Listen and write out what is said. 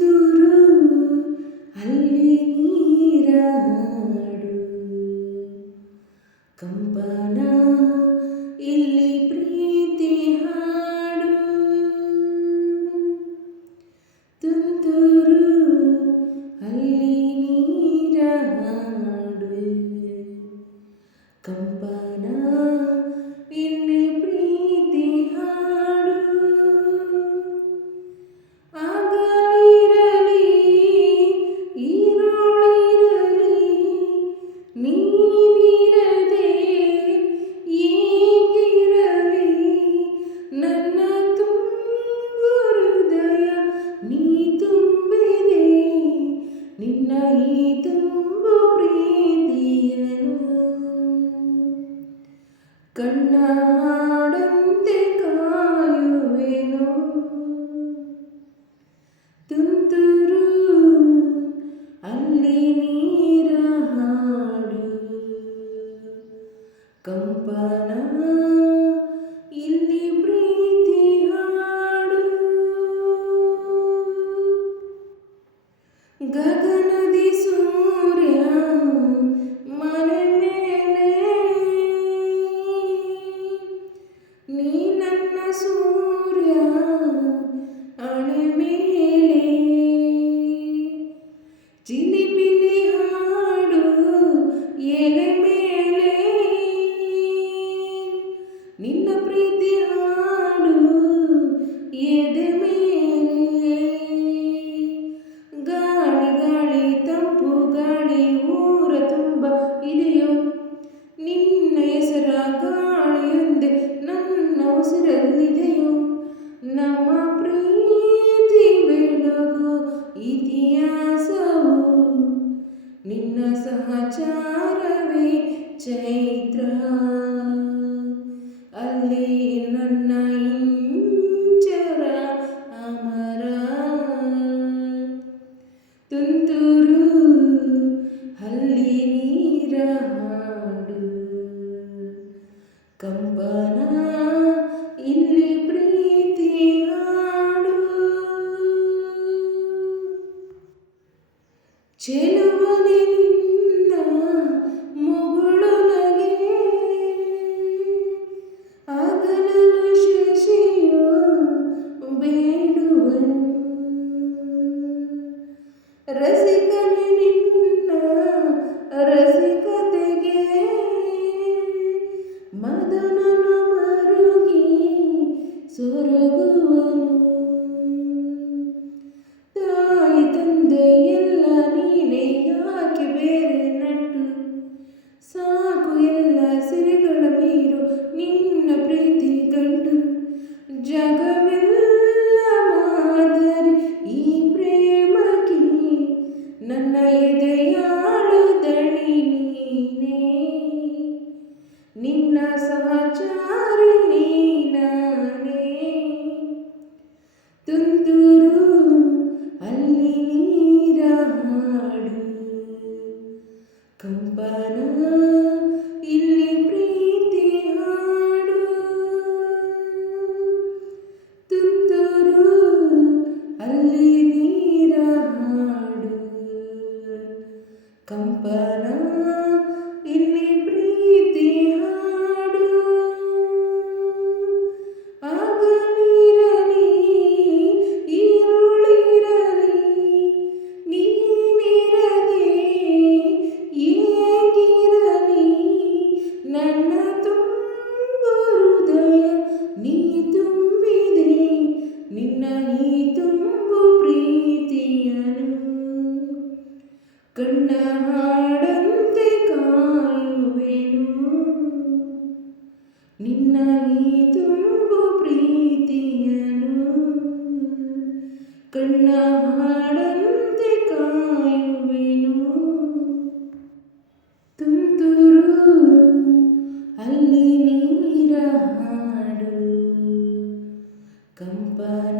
ತುಂತುರು ಅಲ್ಲಿ ನೀರ ಹಾಡು, ಕಂಪನ ಇಲ್ಲಿ ಪ್ರೀತಿ ಹಾಡು. ತುಂತುರು ಅಲ್ಲಿ ನೀರ ಹಾಡು, ಕಂಪನ ಇಲ್ಲಿ ಪ್ರೀತಿ ಹಾಡು. ಆಗಲಿರಲಿ ಈರುಳಿರಲಿ ನೀನಿರದೆ ಹೇಗಿರಲಿ, ನನ್ನ ತುಂಬು ಹೃದಯ ನೀ ತುಂಬಿದೆ, ನಿನ್ನ ಈ ತುಂಬು ಪ್ರೀತಿಯನು. ಕಣ್ಣ ಹಾಡಂತೆ ಕಾಯುವೆನು, ತುಂತುರು ಅಲ್ಲಿ ನೀರ ಹಾಡು, ಕಂಪನ ಇಲ್ಲಿ ಪ್ರೀತಿ ಹಾಡು. ಗಗನದಿ ಸೂರ್ಯ ಮನೆ ಮೇಲೆ, ನೀ ನನ್ನ ಸೂರ್ಯ ಅಣೆ ಮೇಲೆ. ಚಿಲಿಪಿಲಿ ಹಾಡು ಎಲೆ ಮೇಲೆ, ನಿನ್ನ ಪ್ರೀತಿ ಹಾಡು ಎದೆ ಮೇಲೆ. ಗಾಳಿ ಗಾಳಿ ತಂಪು ಗಾಳಿ ಊರ ತುಂಬ ಇದೆಯೋ, ನಿನ್ನ ಹೆಸರ ಗಾಳಿಯೊಂದೆ ನನ್ನ ಉಸಿರಲ್ಲಿದೆಯೋ. ನಮ್ಮ ಪ್ರೀತಿ ಬೆಳಗು ಇತಿಹಾಸವು, ನಿನ್ನ ಸಹಚಾರವೇ ಚೈತ್ರ. ಅಲ್ಲಿ ನನ್ನ ಇಂಚರ ಅಮರ. ತುಂತುರು ಅಲ್ಲಿ ನೀರ ಹಾಡು, ಕಂಪನ ಇಲ್ಲಿ ಪ್ರೀತಿ ಹಾಡು. ಚೆಲುವನೆ ನಿನ್ನ ಮುಗುಳುನಗೆ, ಅಗಲಲು ಶಶಿಯು ಬೇಡುವನು. ರಸಿಕನೆ ನಿನ್ನ ರಸಿಕತೆಗೆ, ಮದನನು ಮರುಗಿ ಸೊರಗುವನು. ತಾಯಿ ತಂದೆ ಎಲ್ಲ ನೀನೆ, ಯಾಕೆ ಬೇರೆ ನಂಟು, ಸಾಕು ಎಲ್ಲ ಸಿರಿಗಳ ಮೀರು ನಿನ್ನ ಪ್ರೀತಿ ಗಂಟು. ಜಗವೆಲ್ಲ ಮಾದರಿ ಈ ಪ್ರೇಮಕ್ಕೆ, ನನ್ನ ಎದೆಯಾಳು ದಣಿ ನೀನೇ, ನಿನ್ನ ಸಹಚಾರಿ ನೀನಾನೇ. ತುಂತುರು ಅಲ್ಲಿ ನೀರ ಹಾಡು, ಕಂಪನ ಇಲ್ಲಿ ಪ್ರೀತಿ ಹಾಡು. ತುಂತುರು ಅಲ್ಲಿ ನೀರ ಹಾಡು, ಕಂಪನ ಇಲ್ಲಿ ಪ್ರೀತಿ ಹಾಡು. ಆಗಲಿರಲಿ ಈರುಳಿರಲಿ ನೀನಿರದೆ ಹೇಗಿರಲಿ, ನನ್ನ ತುಂಬು ಹೃದಯ ನೀ ತುಂಬಿದೆ, ನಿನ್ನ ಈ ತುಂಬು ಪ್ರೀತಿಯನು. ಕಣ್ಣ ಹಾಡಂತೆ ಕಾಯುವೆನು, ನಿನ್ನ ಈ ತುಂಬು ಪ್ರೀತಿಯನು. ಕಣ್ಣ ಹಾಡಂತೆ ಕಾಯುವೆನು, ತುಂತುರು ಅಲ್ಲಿ ನೀರ ಹಾಡು, ಕಂಪನ